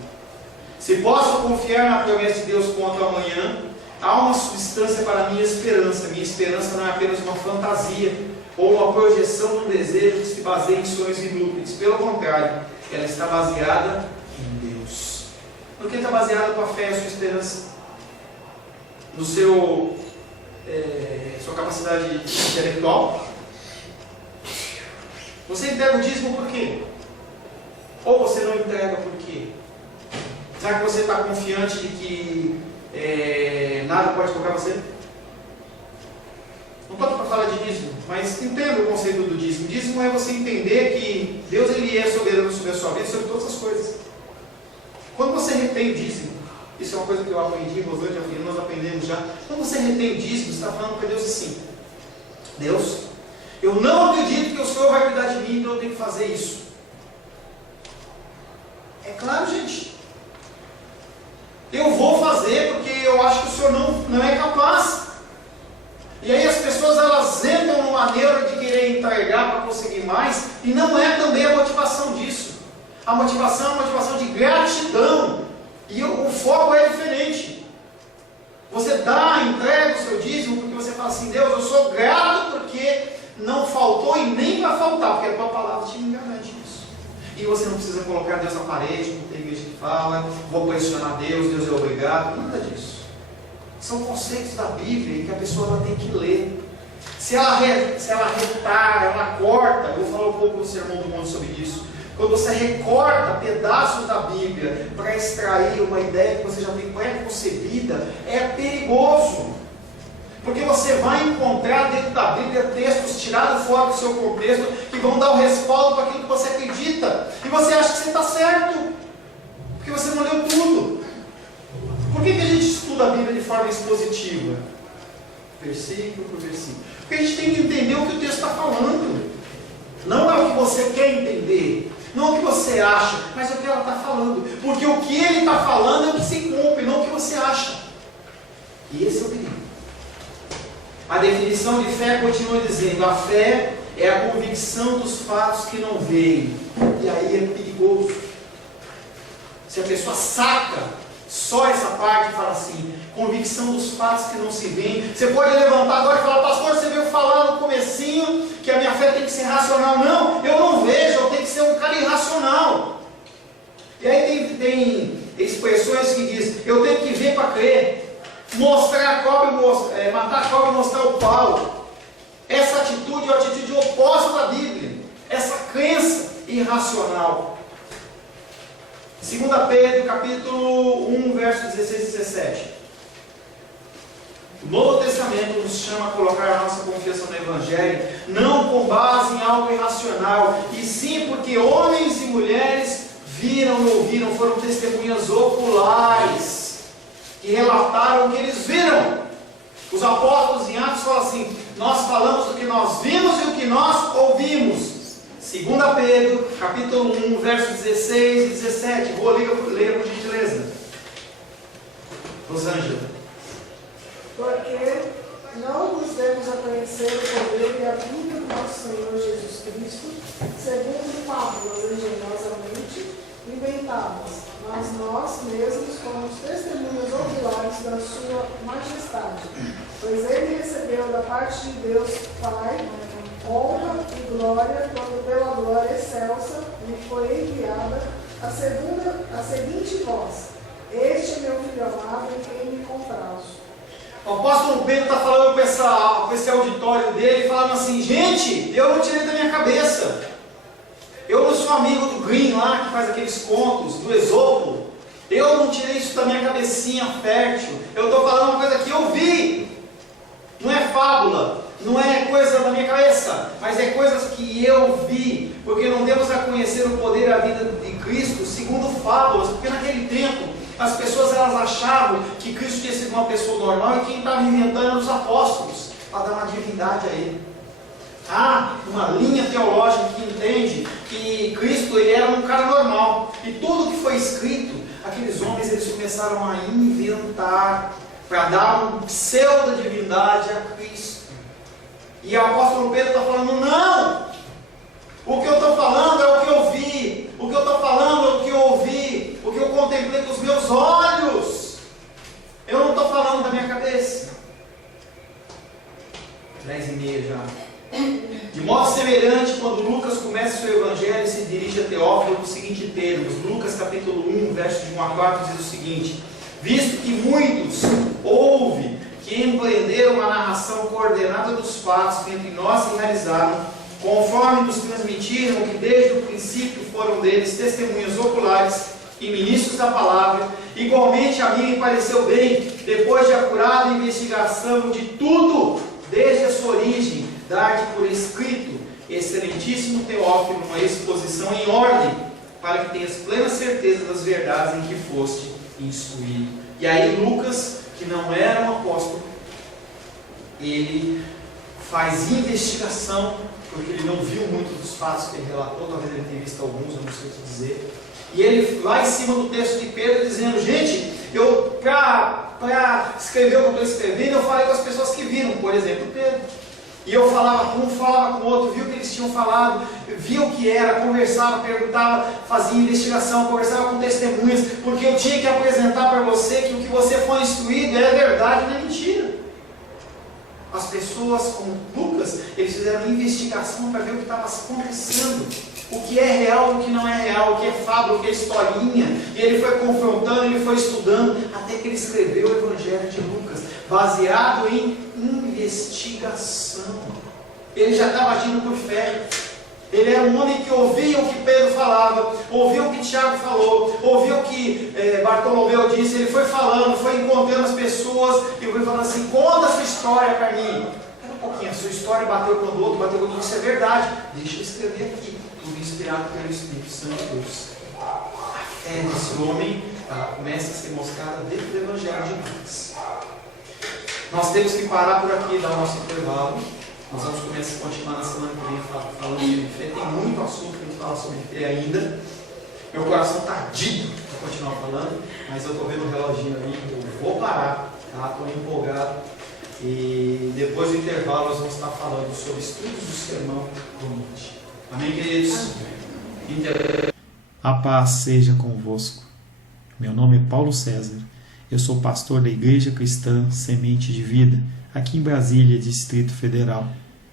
Se posso confiar na promessa de Deus quanto ao amanhã, há uma substância para a minha esperança. Minha esperança não é apenas uma fantasia ou uma projeção de um desejo que se baseia em sonhos inúteis. Pelo contrário, ela está baseada em Deus. No que está baseada a tua fé e a sua esperança? No sua capacidade intelectual? Você entrega o dízimo por quê? Ou você não entrega por quê? Será que você está confiante de que nada pode tocar você? Não estou aqui para falar de dízimo, mas entenda o conceito do dízimo. Dízimo é você entender que Deus ele é soberano sobre a sua vida, sobre todas as coisas. Quando você retém o dízimo, isso é uma coisa que eu aprendi, Rosângela, nós aprendemos já. Quando você retém o dízimo, você está falando para Deus assim: Deus, eu não acredito que o Senhor vai cuidar de mim, então eu tenho que fazer isso. É claro, gente. Eu vou fazer porque eu acho que o Senhor não é capaz. E aí as pessoas elas entram numa neura de querer entregar para conseguir mais, e não é também a motivação disso. A motivação é uma motivação de gratidão. E o foco é diferente. Você dá, entrega o seu dízimo porque você fala assim: Deus, eu sou grato porque não faltou e nem vai faltar, porque a tua palavra te garante isso. E você não precisa colocar Deus na parede, como tem igreja que fala, vou pressionar Deus, Deus é obrigado, nada disso. São conceitos da Bíblia que a pessoa ela tem que ler. Se ela retar, ela corta, eu vou falar um pouco no Sermão do Monte sobre isso. Quando você recorta pedaços da Bíblia para extrair uma ideia que você já tem pré-concebida, é perigoso. Porque você vai encontrar dentro da Bíblia textos tirados fora do seu contexto que vão dar o respaldo para aquilo que você acredita. E você acha que você está certo, porque você não leu tudo. Por que a gente estuda a Bíblia de forma expositiva? Versículo por versículo. Porque a gente tem que entender o que o texto está falando. Não é o que você quer entender, não é o que você acha, mas é o que ela está falando. Porque o que ele está falando é o que se cumpre, não o que você acha. E esse é o perigo. A definição de fé continua dizendo: a fé é a convicção dos fatos que não veem. E aí é perigoso. Se a pessoa saca só essa parte e fala assim: convicção dos fatos que não se veem. Você pode levantar agora e falar: pastor, você veio falar no comecinho que a minha fé tem que ser racional. Não, eu não vejo, eu tenho que ser um cara irracional. E aí tem expressões que diz: eu tenho que ver para crer. Mostrar a cobra, matar a cobra e mostrar o pau. Essa atitude é a atitude oposta da Bíblia. Essa crença irracional. 2 Pedro, capítulo 1, versos 16 e 17. O Novo Testamento nos chama a colocar a nossa confiança no Evangelho, não com base em algo irracional, e sim porque homens e mulheres viram e ouviram, foram testemunhas oculares, que relataram o que eles viram. Os apóstolos em Atos falam assim: nós falamos o que nós vimos e o que nós ouvimos. 2 Pedro, capítulo 1, versos 16 e 17. Vou ler por gentileza. Rosângela. Porque não nos demos a conhecer o poder e a vinda do nosso Senhor Jesus Cristo, segundo fábulas engenhosamente inventadas, mas nós mesmos somos testemunhas oculares da sua majestade. Pois ele recebeu da parte de Deus Pai honra e glória, quando pela glória excelsa lhe foi enviada a seguinte voz: Este é meu filho amado, em quem me comprazo. O apóstolo Pedro está falando com esse auditório dele, falando assim: gente, eu não tirei da minha cabeça. Eu não sou amigo do Green lá, que faz aqueles contos, do Esopo. Eu não tirei isso da minha cabecinha fértil. Eu estou falando uma coisa que eu vi. Não é fábula, não é coisa da minha cabeça, mas é coisas que eu vi. Porque não temos a conhecer o poder e a vida de Cristo segundo fábulas. Porque naquele tempo as pessoas elas achavam que Cristo tinha sido uma pessoa normal e quem estava inventando eram os apóstolos, para dar uma divindade a ele. Há uma linha teológica que entende que Cristo ele era um cara normal. E tudo que foi escrito, aqueles homens eles começaram a inventar para dar uma pseudo-divindade a Cristo. E o apóstolo Pedro está falando: não! O que eu estou falando é o que eu vi. O que eu estou falando é o que eu ouvi. O que eu contemplei com os meus olhos. Eu não estou falando da minha cabeça. 10h30 já. De modo semelhante, quando Lucas começa o seu evangelho, ele se dirige a Teófilo com os seguintes termos. Lucas capítulo 1, versos de 1 a 4 diz o seguinte: visto que muitos houve que empreenderam a narração coordenada dos fatos que entre nós se realizaram, conforme nos transmitiram que desde o princípio foram deles testemunhas oculares e ministros da palavra, igualmente a mim me pareceu bem, depois de acurada investigação de tudo, desde a sua origem, dar-te por escrito, excelentíssimo Teófilo, uma exposição em ordem, para que tenhas plena certeza das verdades em que foste instruído. E aí Lucas, que não era um apóstolo, ele faz investigação, porque ele não viu muito dos fatos que ele relatou, talvez ele tenha visto alguns, eu não sei o que dizer. E ele vai em cima do texto de Pedro dizendo: gente, eu para escrever o que eu estou escrevendo, eu falei com as pessoas que viram, por exemplo, Pedro. E eu falava com um, falava com o outro, viu o que eles tinham falado, via o que era, conversava, perguntava, fazia investigação, conversava com testemunhas, porque eu tinha que apresentar para você que o que você foi instruído é verdade, não é mentira. As pessoas como Lucas, eles fizeram investigação para ver o que estava acontecendo, o que é real, o que não é real, o que é fábula, o que é historinha. E ele foi confrontando, ele foi estudando, até que ele escreveu o Evangelho de Lucas, baseado em investigação. Ele já estava agindo por fé. Ele era um homem que ouvia o que Pedro falava, ouvia o que Tiago falou, ouvia o que Bartolomeu disse. Ele foi falando, foi encontrando as pessoas e foi falando assim: conta a sua história para mim. Espera um pouquinho, a sua história bateu com o outro, bateu com o outro, isso é verdade. Deixa eu escrever aqui, tudo inspirado pelo Espírito Santo de Deus. A fé desse homem começa a ser mostrada dentro do Evangelho de Lucas. Nós temos que parar por aqui e dar o nosso intervalo. Nós vamos continuar na semana que vem falando sobre fé. Tem muito assunto para a gente falar sobre fé ainda. Meu coração está dito para continuar falando, mas eu estou vendo o reloginho ali, eu vou parar, tá? Estou empolgado. E depois do intervalo nós vamos estar falando sobre estudos do sermão do monte. Amém, queridos? A paz seja convosco. Meu nome é Paulo César. Eu sou pastor da Igreja Cristã Semente de Vida, aqui em Brasília, Distrito Federal.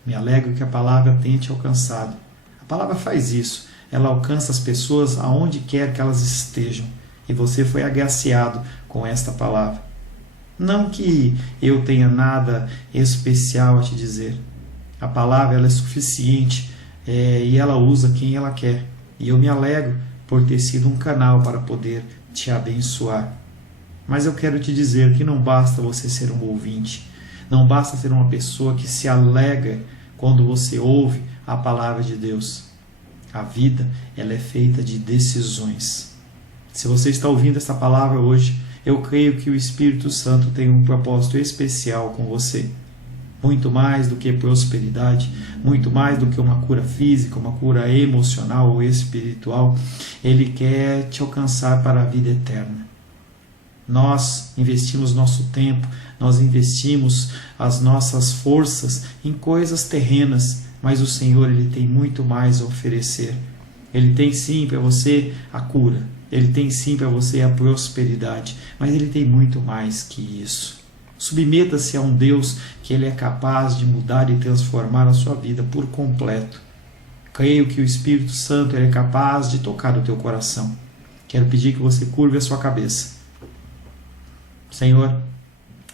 Me alegro que a palavra tenha te alcançado. A palavra faz isso. Ela alcança as pessoas aonde quer que elas estejam. E você foi agraciado com esta palavra. Não que eu tenha nada especial a te dizer. A palavra ela é suficiente e ela usa quem ela quer. E eu me alegro por ter sido um canal para poder te abençoar. Mas eu quero te dizer que não basta você ser um ouvinte. Não basta ser uma pessoa que se alegra quando você ouve a palavra de Deus. A vida ela é feita de decisões. Se você está ouvindo essa palavra hoje, eu creio que o Espírito Santo tem um propósito especial com você. Muito mais do que prosperidade, muito mais do que uma cura física, uma cura emocional ou espiritual, Ele quer te alcançar para a vida eterna. Nós investimos nosso tempo, nós investimos as nossas forças em coisas terrenas, mas o Senhor ele tem muito mais a oferecer. Ele tem sim para você a cura, Ele tem sim para você a prosperidade, mas Ele tem muito mais que isso. Submeta-se a um Deus que Ele é capaz de mudar e transformar a sua vida por completo. Creio que o Espírito Santo Ele é capaz de tocar o teu coração. Quero pedir que você curve a sua cabeça. Senhor,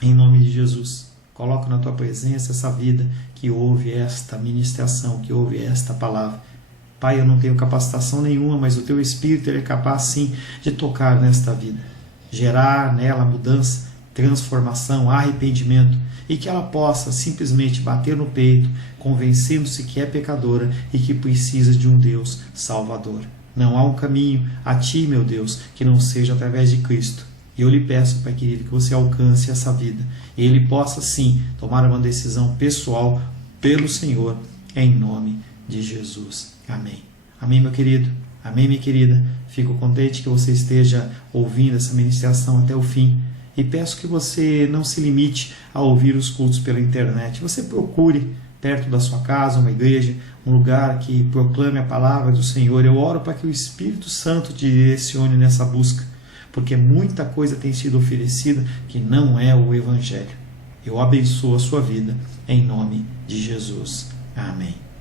em nome de Jesus, coloco na tua presença essa vida que ouve esta ministração, que ouve esta palavra. Pai, eu não tenho capacitação nenhuma, mas o teu Espírito Ele é capaz sim de tocar nesta vida, gerar nela mudança, transformação, arrependimento, e que ela possa simplesmente bater no peito, convencendo-se que é pecadora e que precisa de um Deus salvador. Não há um caminho a ti, meu Deus, que não seja através de Cristo. E eu lhe peço, Pai querido, que você alcance essa vida e ele possa sim tomar uma decisão pessoal pelo Senhor, em nome de Jesus. Amém. Amém, meu querido. Amém, minha querida. Fico contente que você esteja ouvindo essa ministração até o fim. E peço que você não se limite a ouvir os cultos pela internet. Você procure perto da sua casa uma igreja, um lugar que proclame a palavra do Senhor. Eu oro para que o Espírito Santo te direcione nessa busca, porque muita coisa tem sido oferecida que não é o Evangelho. Eu abençoo a sua vida em nome de Jesus. Amém.